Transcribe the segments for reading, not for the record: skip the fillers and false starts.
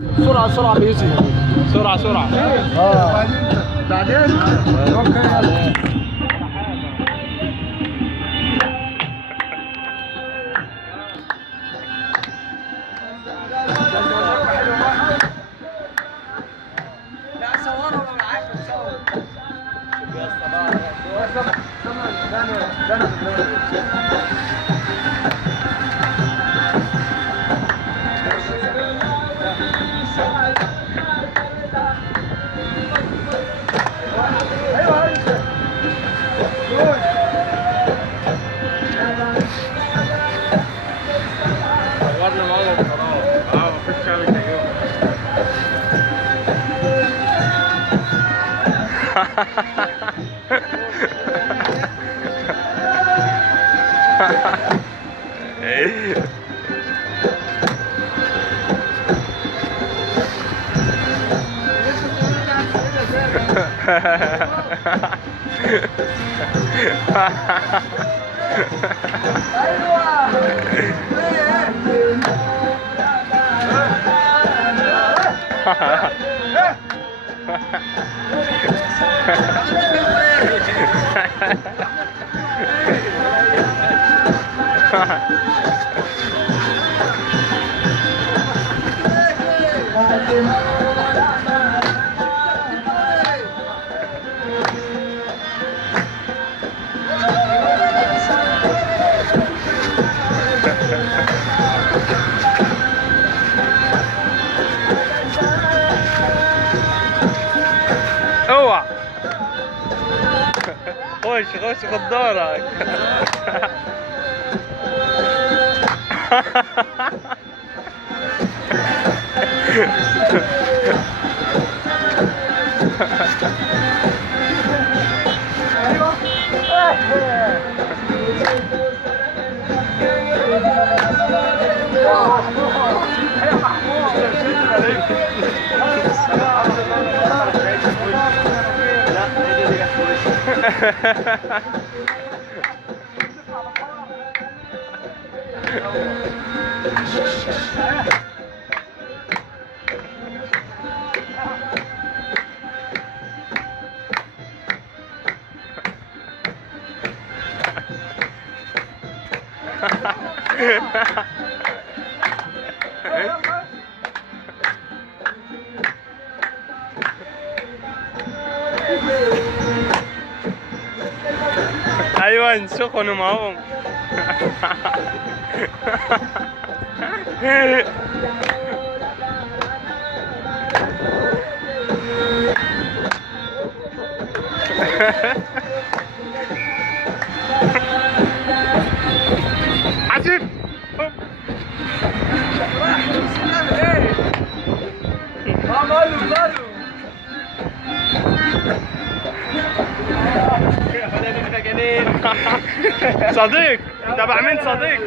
سرعة سرعة بيوسف. سرعة سرعة. بعدين اوكي. لا صوروا لو عايز تصور. صورنا معاهم خلاص. مفيش شعب زيهم. اوعى خش خش غدارك. ايوه سخنوا معاهم. عجيب. صديق تبع مين صديق؟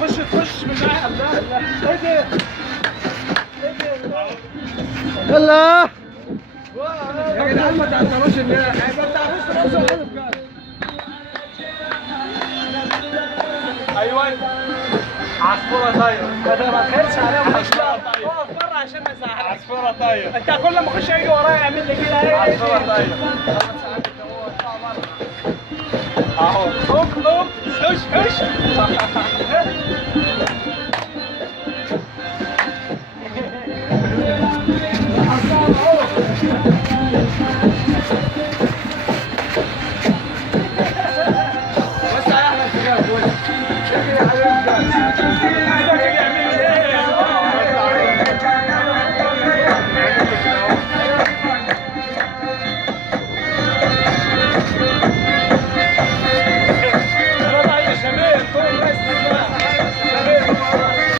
خش تخش من معي الله. يلا يا جدعان ما تعطلوش الناس. ما تعرفوش تنزلوا حلو بجد. ايوه عصفورة طايرة. ما تخلش عليهم. اقف بره عشان ما يزعلك. عصفورة طايرة. انت كل ما اخش يجي ورايا يعمل لي كده. عصفورة طايرة. اهو. خش خش.